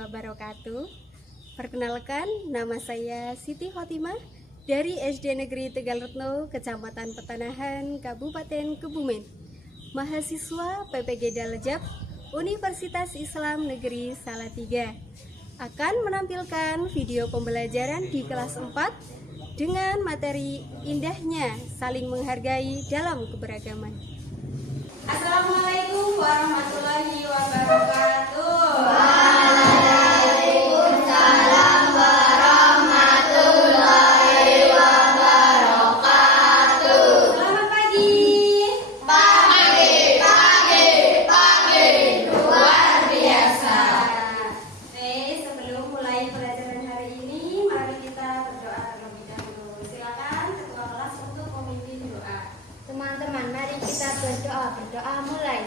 wabarakatuh. Perkenalkan, nama saya Siti Khotimah dari SD Negeri Tegalretno, Kecamatan Petanahan, Kabupaten Kebumen. Mahasiswa PPG Dalejab, Universitas Islam Negeri Salatiga, akan menampilkan video pembelajaran di kelas 4 dengan materi indahnya saling menghargai dalam keberagaman. Assalamualaikum warahmatullahi wabarakatuh. Waalaikumsalam warahmatullahi wabarakatuh. Selamat pagi. Pagi, luar biasa. Oke, sebelum mulai pelajaran hari ini, mari kita berdoa terlebih dahulu. Silakan ketua kelas untuk memimpin doa. Teman-teman, mari kita berdoa mulai.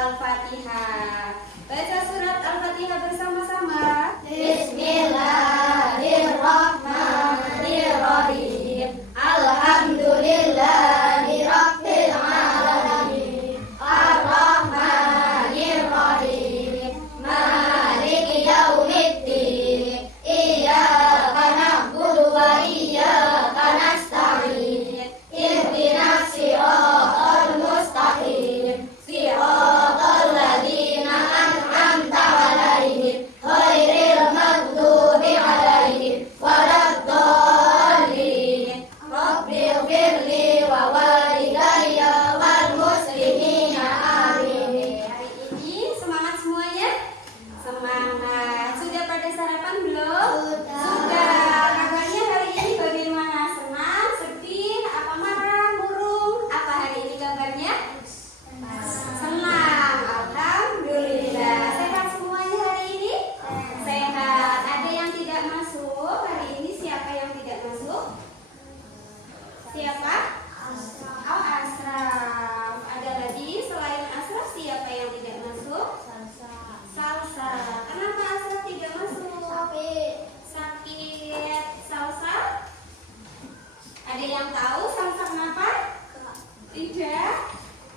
Al-Fatihah. Baca surat Al-Fatihah bersama-sama. Bismillahirrahmanirrahim. Alhamdulillahirabbil alamin. Arrahmanirrahim. Maliki yaumiddin. Iyyaka na'budu wa iyyaka nasta'in. Ihdinas siratal mustaqim. Siratal ladzina an'amta 'alaihim ghairil maghdubi 'alaihim waladdallin. Rabbighfirli wa walidayya wal muslimina amin. Hari ini semangat semuanya? Semangat. Sudah pada sarapan belum? Sudah. Kabarnya hari ini bagaimana? Senang, sedih, apa marah, murung? Apa hari ini kabarnya? Senang. Alhamdulillah. Sehat semuanya hari ini? Sehat. Ada yang tidak masuk? Hari ini siapa yang tidak masuk? Siapa? Oh, Asraf. Ada lagi selain Asraf siapa yang tidak masuk? Salsa. Kenapa Asraf tidak masuk? Sakit. Salsa? Ada yang tahu Salsa kenapa? Tidak.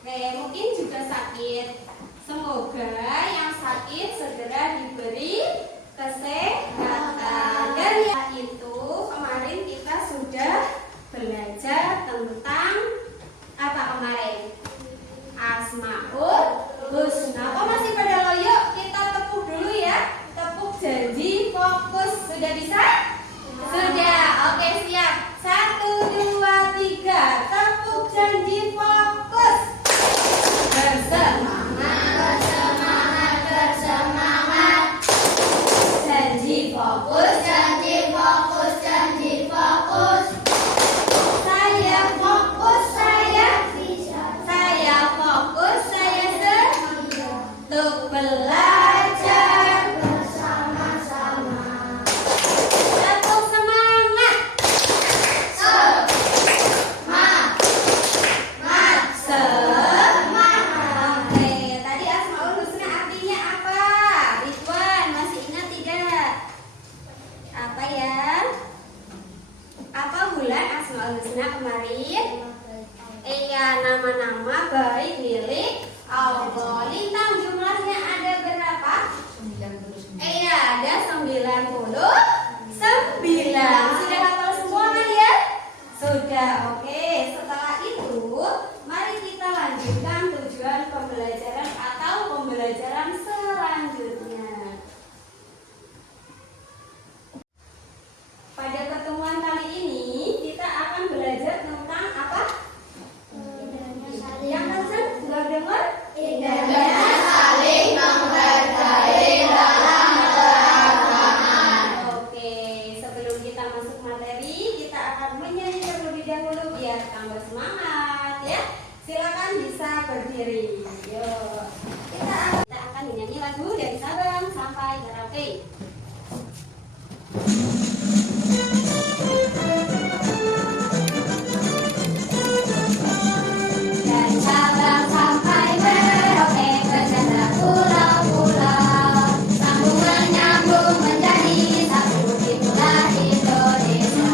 Oke, mungkin juga sakit. Semoga yang sakit segera diberi kesehatan. Dan ya itu kemarin kita sudah belajar tentang apa kemarin? Asmaul Husna. Kok masih pada loyo? Kita tepuk dulu ya. Tepuk janji fokus. Sudah bisa? Sudah. Oke, siap. 1, 2, 3. Tepuk janji fokus. Bersemangat. Janji fokus. Saya fokus, saya fokus, saya untuk belajar bersama-sama. Tepuk semangat. Semangat. Oke, tadi Asmaul Husna artinya apa? Ridwan, masih ingat tidak? Apa ya? Apa bulan Asmaul Husna kemarin? Iya, nama-nama baik milik Allah. Lintang jumlahnya ada berapa? 99. Iya, ada 99. Sudah hafal semua kan ya? Sudah, oke. Setelah itu, mari kita lanjutkan tujuan pembelajaran atau pembelajaran selanjutnya. Pada pertemuan kali ini, sendiri. Yuk, kita akan menyanyi lagu dari Sabang sampai Merauke. Dari Sabang sampai Merauke berjasa pulau-pulau, sambung menyambung menjadi satu, itulah Indonesia.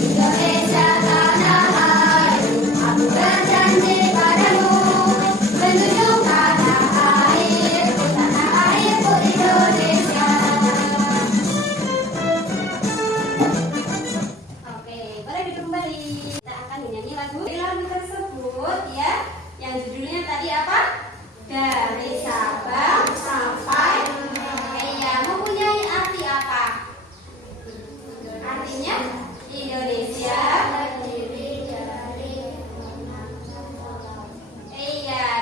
Indonesia tanah air, aku berjanji padamu, menjunjung tanah airku Indonesia. Oke, boleh duduk kembali. Kita akan menyanyi lagu. Dari lagu tersebut ya, yang judulnya tadi apa? Dari Sabang sampai Merauke. Iya, mempunyai arti apa? Artinya Indonesia terdiri dari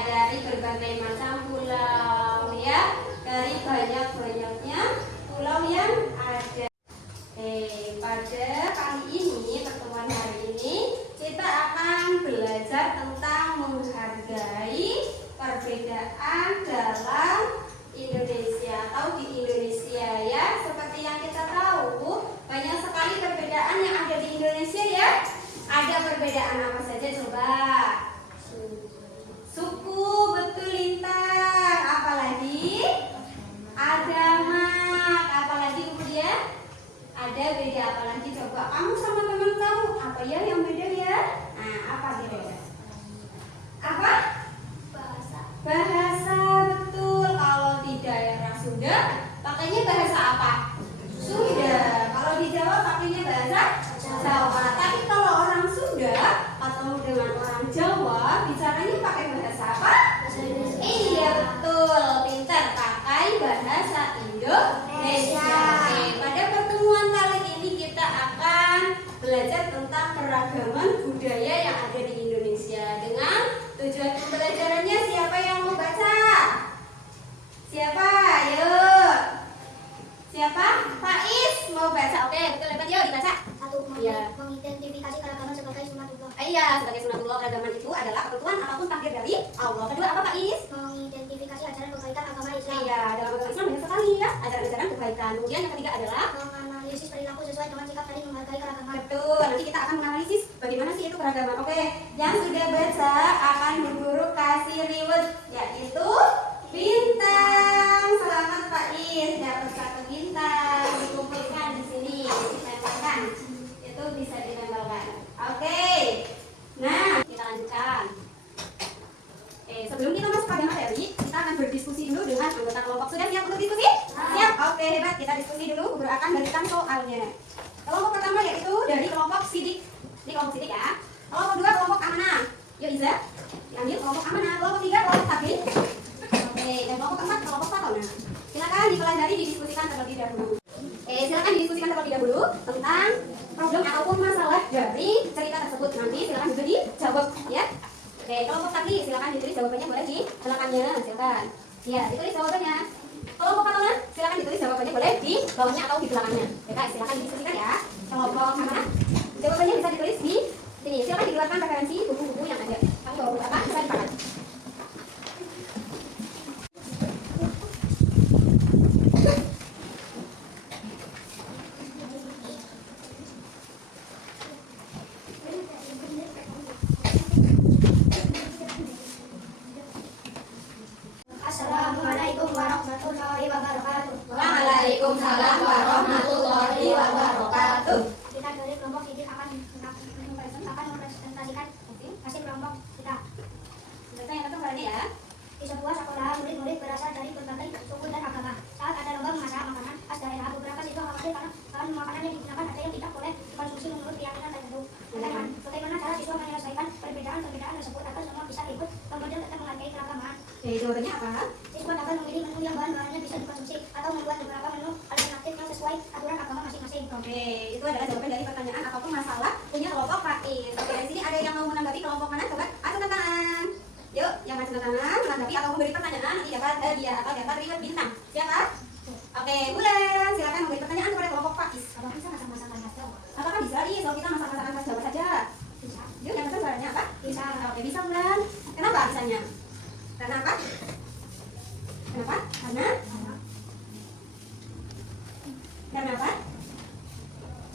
dari berbagai macam pulau ya, dari banyak-banyaknya pulau yang ada. Pada kali ini, pertemuan hari ini, kita akan belajar tentang menghargai perbedaan dalam Indonesia atau di Indonesia ya. Seperti yang kita tahu, banyak sekali perbedaan yang ada di Indonesia ya. Ada perbedaan apa saja coba? Suku, betul Lintang. Apalagi? Agama. Apalagi kemudian? Ada beda apa lagi coba? Kamu sama teman kamu apa ya yang beda ya? Nah, apa kira-kira? Apa? Bahasa, betul. Kalau di daerah Sunda pakainya bahasa apa? Sunda. Kalau di Jawa pakainya bahasa Jawa. Tapi kalau orang Sunda ketemu dengan orang Jawa bicaranya pakai bahasa apa? Iya, betul. Pintar, pakai bahasa Indonesia. Oke, pada pertemuan kali ini kita akan belajar tentang keragaman budaya yang ada di Indonesia. Dengan tujuan pembelajarannya, siapa yang mau baca? Siapa? Yuk. Siapa? Faiz mau baca. Oke, betul lebat. Yuk dibaca. Iya. Mengidentifikasi keragaman sebagai sunatullah. Iya, sebagai sunatullah, keragaman itu adalah ketentuan ataupun takdir dari Allah. Kedua apa Faiz? Mengidentifikasi ajaran kebaikan agama Islam. Iya, dalam agama Islam banyak sekali ya ajaran-ajaran kebaikan. Kemudian yang ketiga adalah Menganalisis perilaku sesuai dengan sikap tadi menghargai keragaman. betul. Nanti kita akan menganalisis bagaimana sih itu keragaman. Oke, yang sudah baca akan berburu kasih reward, yaitu bintang. Selamat Faiz, dapat satu bintang. Dikumpulkan di sini, ditempelkan. Itu bisa ditempelkan. Oke. Nah, kita lanjutkan. Sebelum kita masuk pada materi, kita akan berdiskusi dulu dengan anggota kelompok. Sudah siap untuk diskusi? Siap. Oke, hebat. Kita diskusi dulu. Guru akan berikan soalnya. Kelompok pertama yaitu dari kelompok Sidik. Ini kelompok Sidik ya. Kelompok dua kelompok Amanah. Yuk Iza, diambil kelompok Amanah. Kelompok tiga kelompok Tabin. Oke, dan kelompok keempat kelompok Fatona. Silakan dipelajari, didiskusikan terlebih dahulu. Silakan didiskusikan terlebih dahulu tentang problem ataupun masalah dari cerita tersebut. Nanti silakan juga dijawab ya. Oke, kelompok tadi silakan ditulis jawabannya, boleh di belakangnya, silakan. Ya, ditulis jawabannya. Kelompok Fatona, silakan ditulis jawabannya, boleh di bawahnya atau di belakangnya. Oke, silakan didiskusikan ya. Kelompok Amanah, jawabannya bisa ditulis di sini. Silakan dikeluarkan referensi buku-buku yang ada. Kamu bawa buku apa? Bisa dipakai. Assalamualaikum warahmatullahi wabarakatuh. Waalaikumsalam warahmatullahi wabarakatuh. Kita dari kelompok Sidik akan mempresentasikan hasil kelompok kita. Baca yang pertama ini ya. Di sebuah sekolah, murid-murid berasal dari berbagai suku dan agama. Saat ada lomba memasak makanan khas daerah, beberapa siswa khawatir karena bahan makanan yang digunakan ada yang tidak boleh dikonsumsi menurut keyakinan tertentu. Bagaimana cara siswa menyelesaikan perbedaan tersebut agar semua bisa ikut, kemudian tetap menghargai keragaman? Jawabannya apa? Siswa dapat memilih menu yang bahan-bahannya bisa dikonsumsi atau membuat beberapa menu alternatif yang sesuai aturan agama masing-masing. Oke, itu adalah jawaban dari pertanyaan ataupun masalah punya kelompok Faiz. Oke, dari sini ada yang mau menanggapi kelompok mana? Coba acungkan tangan. Yuk, yang acungkan tangan menanggapi atau memberi pertanyaan nanti dapat hadiah atau dapat reward bintang. Siapa? Oke, Bulan, silakan memberi pertanyaan kepada kelompok Faiz. Apakah bisa masak-masakan khas Jawa? Apakah bisa? Iya, kalau kita masak-masakan khas Jawa saja. Bisa. Yuk, yang pertama suaranya apa? Bisa. Oke, bisa Bulan. Kenapa bisanya? Karena apa? Kenapa? Karena apa?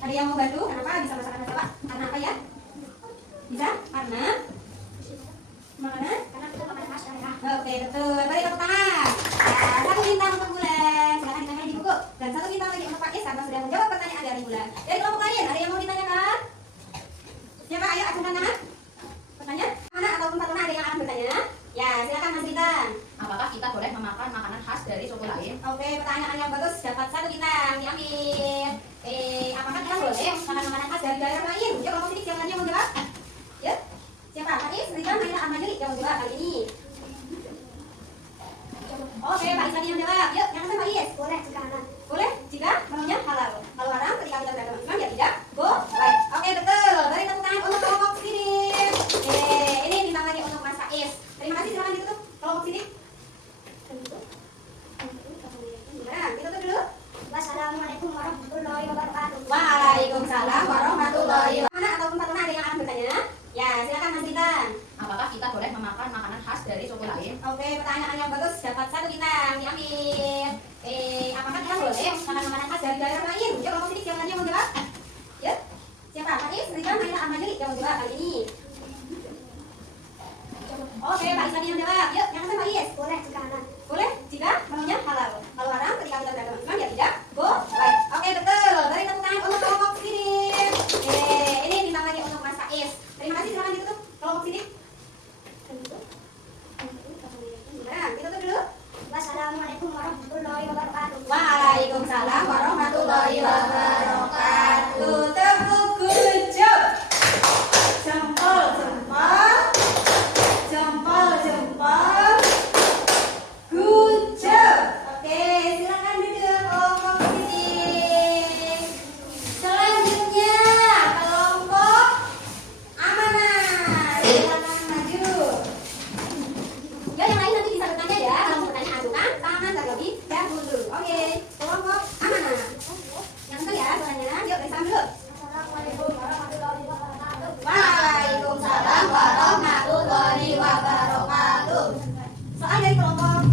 Ada yang mau bantu? Kenapa bisa masakan coba? Karena apa ya? Bisa? Karena kita makan khas daerah. Oke, betul. Beri tepuk tangan. Ya, satu bintang untuk Bulan. Silakan ditanya di buku. Dan satu bintang lagi untuk Pak Is karena sudah menjawab pertanyaan dari Bulan. Dari kelompok lain, ada yang mau ditanyakan? Siapa? Ayo acungkan tangan. Bertanya? Mana ataupun Pak Tuna ada yang akan bertanya? Ya, silakan Mas Bintang. Apakah kita boleh memakan makanan khas dari suku lain? Oke, pertanyaan yang bagus. Dapat satu bintang. Diambil. Apakah kita boleh makan makanan khas dari daerah lain? Yuk, kelompok sini siapa lagi yang mau jawab? Yuk. Siapa? Pak Is, Bintang, Maila, Ahmad, yang mau jawab kali ini. Oke, Pak Is lagi yang jawab. Yuk, yang kedua Pak Is. Boleh jika halal. Boleh jika maunya halal. Kalau haram ketika kita beragama Islam ya tidak boleh. Oke, betul. Beri tepuk tangan untuk kelompok sini. Ini bintang lagi untuk Mas Faiz. Terima kasih, silakan ditutup kelompok sini. Nah, ditutup dulu. Wassalamualaikum warahmatullahi wabarakatuh. Waalaikumsalam warahmatullahi wabarakatuh. Mana ataupun Pak Tuna ada yang akan bertanya? Ya, silakan Mas Bintang. Apakah kita boleh memakan makanan khas dari suku lain? Oke, pertanyaan yang bagus. Dapat satu bintang. Diambil. Apakah kita boleh makan makanan khas dari daerah lain? Yuk, kelompok sini siapa lagi yang mau jawab? Yuk. Siapa? Pak Is, Bintang, Maila, Ahmad, yang mau jawab kali ini. Oke, Pak Is lagi yang jawab. Yuk, yang kedua Pak Is. Boleh jika halal. Boleh jika maunya halal. Kalau haram ketika kita beragama Islam ya tidak boleh. Oke, betul. Beri tepuk tangan untuk kelompok sini. Ini bintang lagi untuk Mas Faiz. Terima kasih, silakan ditutup kelompok sini. Nah, ditutup dulu. Wassalamualaikum warahmatullahi wabarakatuh. Waalaikumsalam warahmatullahi wabarakatuh. Tepuk good job. Jempol, jempol. Jempol, jempol. Good job. Oke, silakan duduk kelompok sini. Selanjutnya kelompok amanah. Silakan maju. Ya, yang lain nanti bisa bertanya ya. Kalau mau bertanya ajukan tangan terlebih dahulu. Oke, kelompok amanah. Yang itu ya soalnya. Yuk, dari sana dulu. Assalamualaikum warahmatullahi wabarakatuh. Waalaikumsalam warahmatullahi wabarakatuh. Soal dari kelompok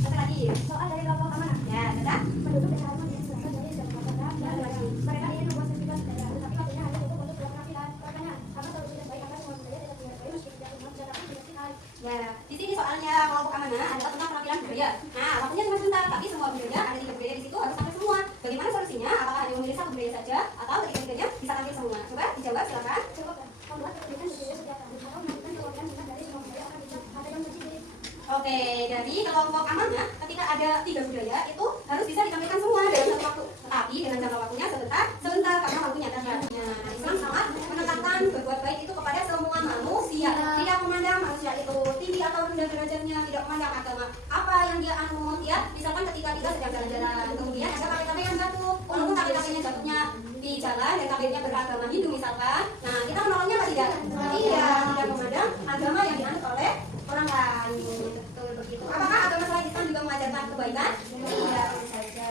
satu lagi. Soal dari kelompok amanah. Ya, sudah. Penduduk keselamatan yang berasal dari sebuah kota dan lagi. Mereka ingin membuat sertifikat daerah, tetapi waktunya hanya cukup untuk penampilan. Pertanyaan, apa solusi terbaik agar semua budaya tetap dihargai meski tidak semua bisa dapat dihasilkan? Ya, di sini soalnya kelompok amanah adalah tentang penampilan budaya. Nah, waktunya cuma sebentar, tapi semua budaya ada 3 budaya di situ harus tampil semua. Bagaimana solusinya? Apakah hanya memilih satu budaya saja atau ketiga-tiganya bisa tampil semua? Coba dijawab, silakan. Coba membuat pendidikan budaya setiap tahun atau melakukan perwakilan minat dari semua budaya akan bisa ada yang bersih. Oke, dari kelompok amanah ketika ada 3 budaya itu harus bisa ditampilkan semua dalam satu waktu. Tetapi dengan jangka waktunya sebentar karena waktunya terbatas. Nah, Islam sangat menetapkan berbuat baik itu kepada semua manusia, tidak memandang manusia itu tinggi atau rendah derajatnya, tidak memandang agama apa yang dia anut ya. Misalkan ketika kita sedang jalan-jalan, kemudian ada kakek-kakek yang jatuh, walaupun kakek-kakeknya jatuhnya di jalan dan kakeknya beragama Hindu misalkan, nah kita menolongnya apa tidak? Iya, tidak memandang agama yang dianut oleh orang lain. Betul begitu. Apakah agama selain Islam juga mengajarkan kebaikan? Iya, tentu saja.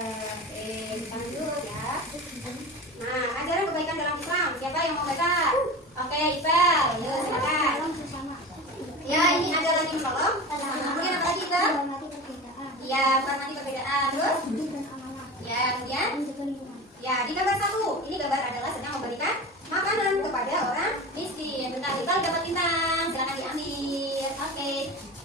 Kita dulu ya. Nah, ajaran kebaikan dalam Islam. Siapa yang mau baca? Oke, Iqbal. Yuk, silakan. Ya, ini ada lagi kolom. Kemudian apa lagi, Iqbal? Iya, bukan nanti perbedaan. Terus? Ya, kemudian? Ya, di gambar 1. Ini gambar adalah sedang memberikan makanan kepada orang miskin. Bentar, Iqbal dapat bintang. Silakan diambil. Oke.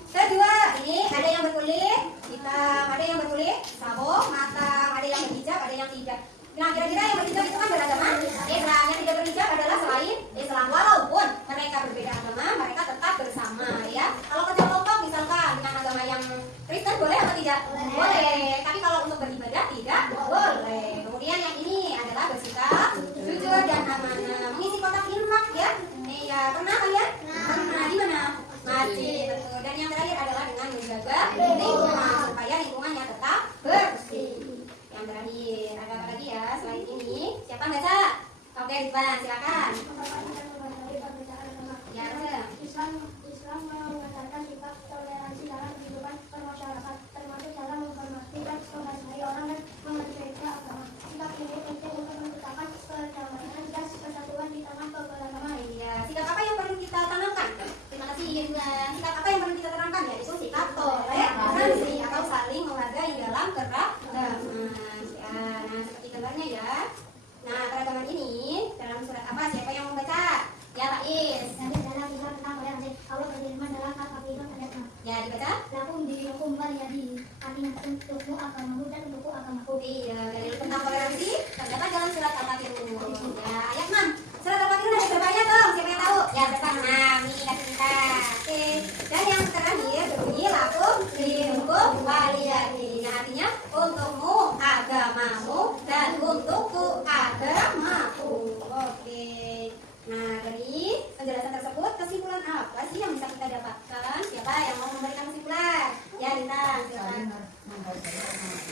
Kedua, ini ada yang berkulit hitam, ada yang berkulit sabuk, matang, ada yang berhijab, ada yang tidak. Nah, kira-kira yang berhijab itu kan beragama Islam. Yang tidak berhijab adalah selain Islam. Walaupun mereka berbeda agama, mereka tetap bersama ya. Kalau kelompok misalkan dengan agama yang Kristen boleh atau tidak? Boleh. Tapi kalau untuk beribadah tidak boleh. Kemudian yang ini adalah bersikap jujur dan amanah, mengisi kotak infak ya. Ya, pernah kalian? Pernah di mana? Masjid, betul. Dan yang terakhir adalah dengan menjaga lingkungan supaya lingkungannya tetap bersih. Yang terakhir ada apa lagi ya selain ini? Siapa baca? Oke, Ridwan, silakan. Ya, Islam mengajarkan sikap toleransi dalam kehidupan bermasyarakat, termasuk dalam menghormati dan menghargai orang dan menghargai agama. Sikap ini penting untuk menciptakan perdamaian dan persatuan di tengah keberagaman. Iya, sikap apa yang perlu kita tanamkan? Terima kasih, Ridwan. Sikap apa yang perlu kita tanamkan? Yaitu Ya, dibaca. Lakum dinukum waliyadi. Artinya untukmu agamamu dan untukku agamaku. Iya, dalil tentang toleransi terdapat dalam surat Al-Kafirun. Ya, ayat 6. Surat Al-Kafirun ada berapa ayat dong? Siapa yang tahu? Ya, berapa? 6. Ini kasih kita. Oke. Dan yang terakhir berbunyi lakum dinukum waliyadi. Yang artinya untukmu agamamu dan untukku agamaku. Oke. Nah, dari penjelasan tersebut kesimpulan apa sih yang bisa kita dapatkan? Siapa yang mau memberikan kesimpulan? Ya, Lintang, silakan.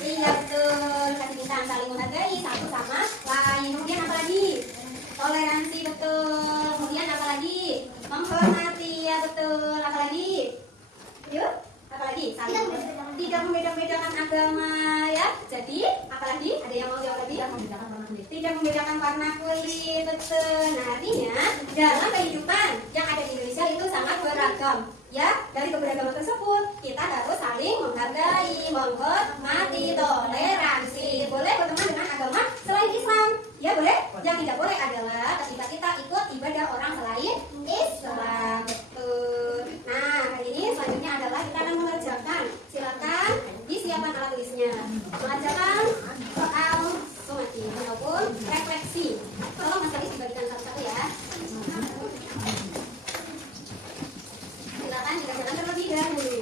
Iya betul, kasih bintang saling menghargai satu sama lain. Kemudian apa lagi? Toleransi betul. Kemudian apa lagi? Menghormati ya betul. Apa lagi? Yuk, apa lagi? Saling tidak membeda-bedakan agama ya. Jadi apa lagi? Ada yang mau jawab lagi? Tidak membedakan warna kulit betul. Nah, artinya dalam kehidupan yang ada di Indonesia itu sangat beragam. Ya, dari keberagaman tersebut kita harus saling menghargai, menghormati, toleransi. Boleh berteman dengan agama selain Islam, ya boleh. Yang tidak boleh adalah ketika kita ikut ibadah orang selain Islam. Betul. Nah, kali ini selanjutnya adalah kita akan mengerjakan. Silakan disiapkan alat tulisnya. Mengerjakan soal somasi maupun refleksi. Tolong Mas Kalis dibagikan satu-satu ya. Silakan dikerjakan terlebih dahulu.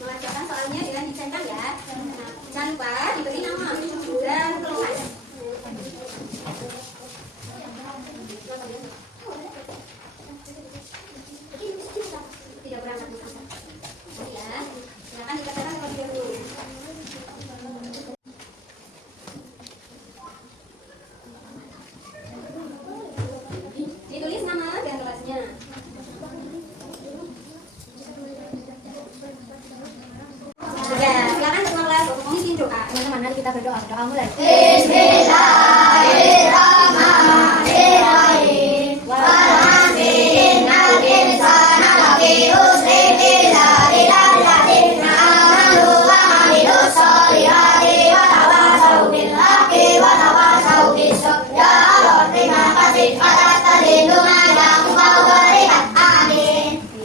Mengerjakan soalnya dengan dicentang ya. Nah, jangan lupa diberi nama dan keluhan. Tidak berangkat pusat. Ya, silakan dikerjakan terlebih dahulu. Ditulis nama dan kelasnya. Ya, silakan semua kelas untuk memimpin doa. Teman-teman, mari kita berdoa. Doa mulai.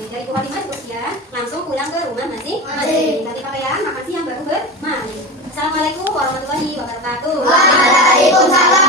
Dari Kuwalimah cukup ya. Langsung pulang ke rumah masing-masing. Nanti pakaian makan siang baru bermain. Assalamualaikum warahmatullahi wabarakatuh. Waalaikumsalam.